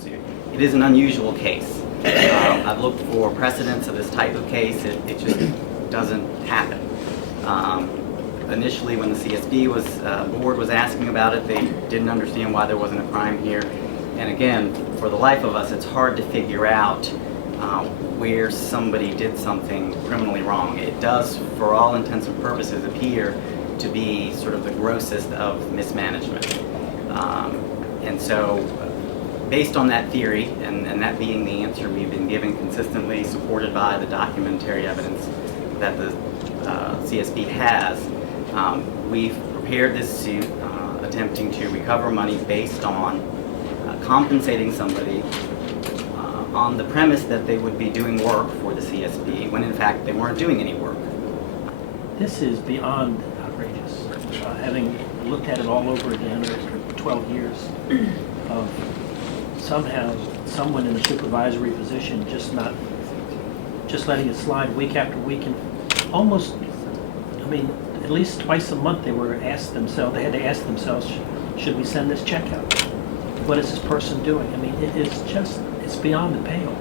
lawsuit. It is an unusual case. I've looked for precedents of this type of case. It just doesn't happen. Initially, when the CSB board was asking about it, they didn't understand why there wasn't a crime here. And again, for the life of us, it's hard to figure out where somebody did something criminally wrong. It does, for all intents and purposes, appear to be sort of the grossest of mismanagement. And so, based on that theory, and that being the answer we've been given consistently, supported by the documentary evidence that the CSB has, we've prepared this suit attempting to recover money based on compensating somebody on the premise that they would be doing work for the CSB when in fact they weren't doing any work. This is beyond outrageous. Having looked at it all over again after 12 years of somehow someone in a supervisory position just letting it slide week after week, and almost, I mean, at least twice a month they had to ask themselves, should we send this check out? What is this person doing? I mean, it's beyond the pale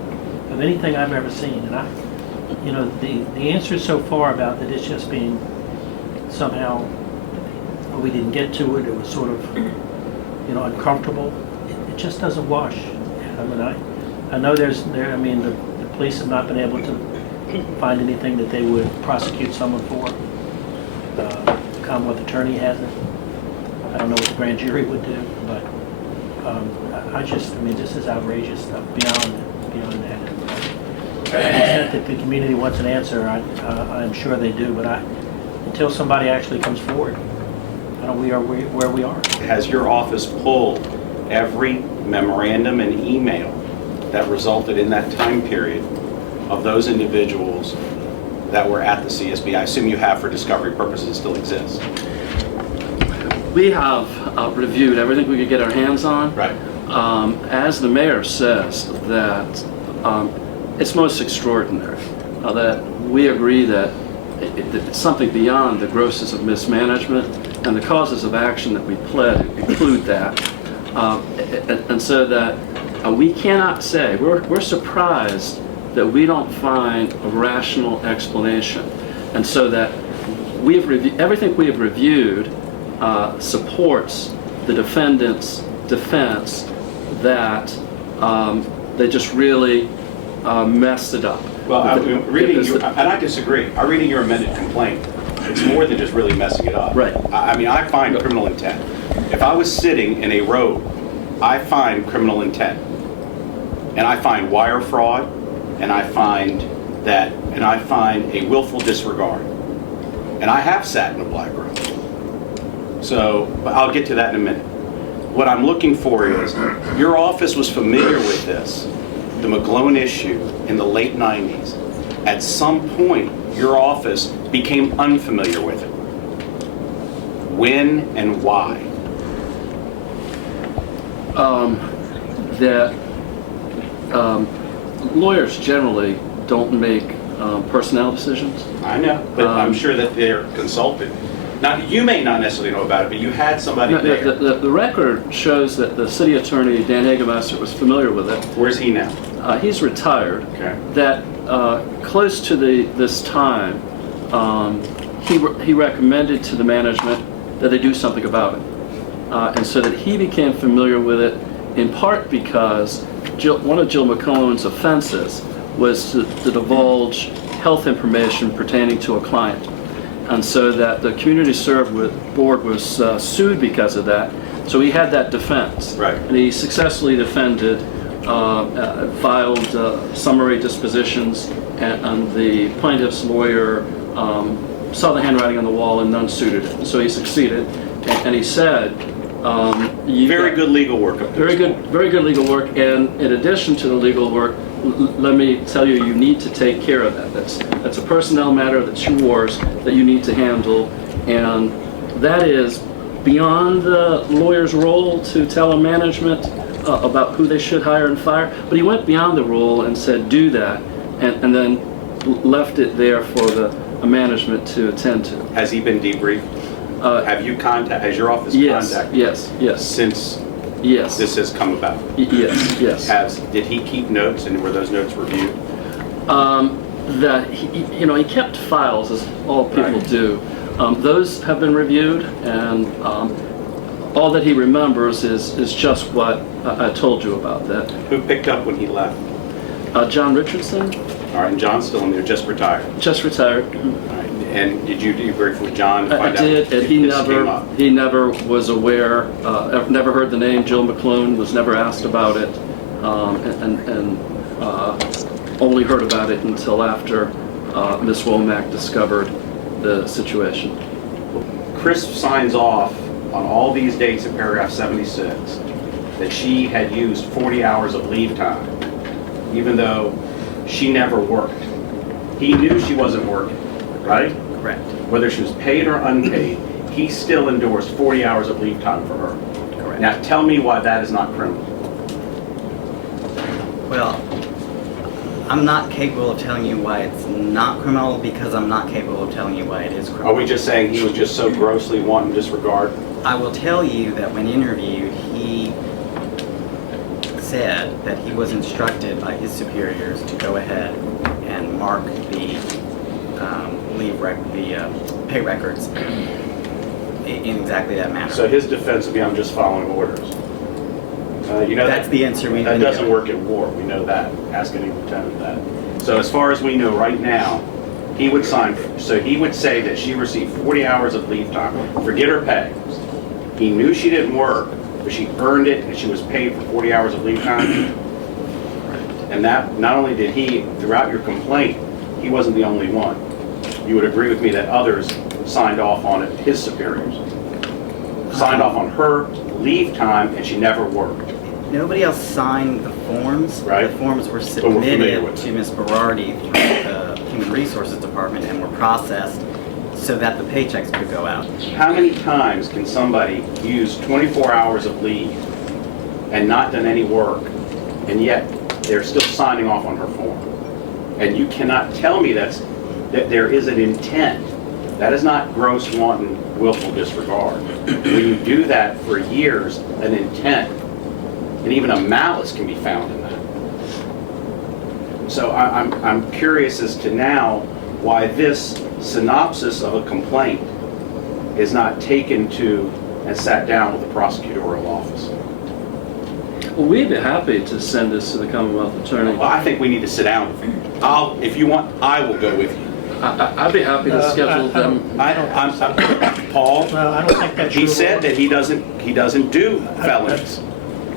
of anything I've ever seen. And the answer so far about that it's just being somehow, we didn't get to it, it was sort of, uncomfortable. It just doesn't wash. I mean, I know the police have not been able to find anything that they would prosecute someone for. The Commonwealth Attorney hasn't. I don't know what the grand jury would do, but this is outrageous stuff beyond that. To the extent that the community wants an answer, I'm sure they do, but until somebody actually comes forward, we are where we are. Has your office pulled every memorandum and email that resulted in that time period of those individuals that were at the CSB? I assume you have, for discovery purposes, still exists. We have reviewed everything we could get our hands on. Right. As the mayor says, that it's most extraordinary, that we agree that it's something beyond the grossness of mismanagement, and the causes of action that we pled include that. And so that we cannot say, we're surprised that we don't find a rational explanation. And so that everything we have reviewed supports the defendant's defense that they just really messed it up. Well, and I disagree. I'm reading your amended complaint. It's more than just really messing it up. Right. I find criminal intent. If I was sitting in a road, I find criminal intent. And I find wire fraud, and I find a willful disregard. And I have sat in a black room. But I'll get to that in a minute. What I'm looking for is, your office was familiar with this, the McGlone issue, in the late 90s. At some point, your office became unfamiliar with it. When and why? Lawyers generally don't make personnel decisions. I know, but I'm sure that they're consulted. Now, you may not necessarily know about it, but you had somebody there. The record shows that the city attorney, Dan Hagemeister, was familiar with it. Where's he now? He's retired. Okay. That close to this time, he recommended to the management that they do something about it. And so that he became familiar with it, in part because one of Jill McClellan's offenses was to divulge health information pertaining to a client. And so that the community served board was sued because of that. So he had that defense. Right. And he successfully defended, filed summary dispositions, and the plaintiff's lawyer saw the handwriting on the wall and none suited it. So he succeeded, and he said, very good legal work. Very good legal work. And in addition to the legal work, let me tell you, you need to take care of that. That's a personnel matter, that's yours, that you need to handle, and that is beyond the lawyer's role to tell a management about who they should hire and fire. But he went beyond the role and said, do that, and then left it there for a management to attend to. Has he been debriefed? Has your office contacted? Yes. Since Yes. this has come about? Yes, yes. Did he keep notes, and were those notes reviewed? That he kept files, as all people Right. do. Those have been reviewed, and all that he remembers is just what I told you about that. Who picked up when he left? John Richardson, All right, and John's still in there, just retired. just retired. All right, and did you debrief with John to I find out did, and if this came up? he never was aware, never heard the name Jill McClune, was never asked about it, and only heard about it until after Ms. Womack discovered the situation. Chris signs off on all these dates in paragraph 76 that she had used 40 hours of leave time, even though she never worked. He knew she wasn't working, right? Correct. Whether she was paid or unpaid, he still endorsed 40 hours of leave time for her. Correct. Now tell me why that is not criminal. Well, I'm not capable of telling you why it's not criminal because I'm not capable of telling you why it is criminal. Are we just saying he was just so grossly wanton disregard? I will tell you that when interviewed, he said that he was instructed by his superiors to go ahead and mark the pay records in exactly that manner. So his defense would be, I'm just following orders. You know That's the answer we've That been doesn't given. work in war, we know that. Ask any lieutenant that. So as far as we know right now, he would sign, so he would say that she received 40 hours of leave time, forget her pay. He knew she didn't work, but she earned it and she was paid for 40 hours of leave time. And that, not only did he, throughout your complaint, he wasn't the only one. You would agree with me that others signed off on it, his superiors. Signed off on her leave time and she never worked. Nobody else signed the forms. Right. The forms were we're familiar submitted with to Ms. Berardi through the Human Resources Department and were processed so that the paychecks could go out. How many times can somebody use 24 hours of leave and not done any work, and yet they're still signing off on her form? And you cannot tell me that there is an intent. That is not gross, wanton, willful disregard. When you do that for years, an intent and even a malice can be found in that. So I'm curious as to now why this synopsis of a complaint is not taken to and sat down with the prosecutorial office. Well, we'd be happy to send this to the Commonwealth Attorney. Well, I think we need to sit down with him. If you want, I will go with you. I'd be happy to schedule them. Paul, No, I don't think that's he true. said that he doesn't do felonies.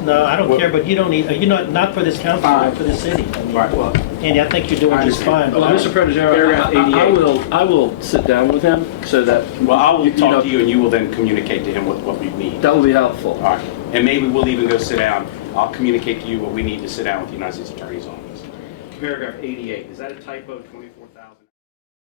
No, I don't Well- care, but you don't need, not for this council, Fine. but for the city. I mean, Right, well, Andy, I think you're doing I just fine. understand. but Mr. Prodigero, Paragraph 88. I will sit down with him so that. well, I will you know, talk to you and you will then communicate to him what we need. That would be helpful. All right, and maybe we'll even go sit down. I'll communicate to you what we need to sit down with the United States Attorney's Office. Paragraph 88, is that a typo, 24,000?